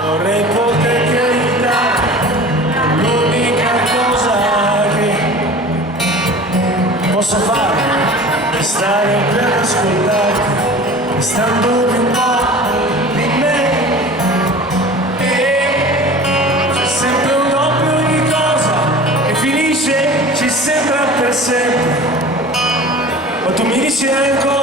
Vorrei poter gridare, l'unica cosa che posso fare è stare qui ad ascoltarti, stando un po' di me. E c'è sempre un doppio di cosa che finisce, ci sembra per sempre. Ma tu mi dici ancora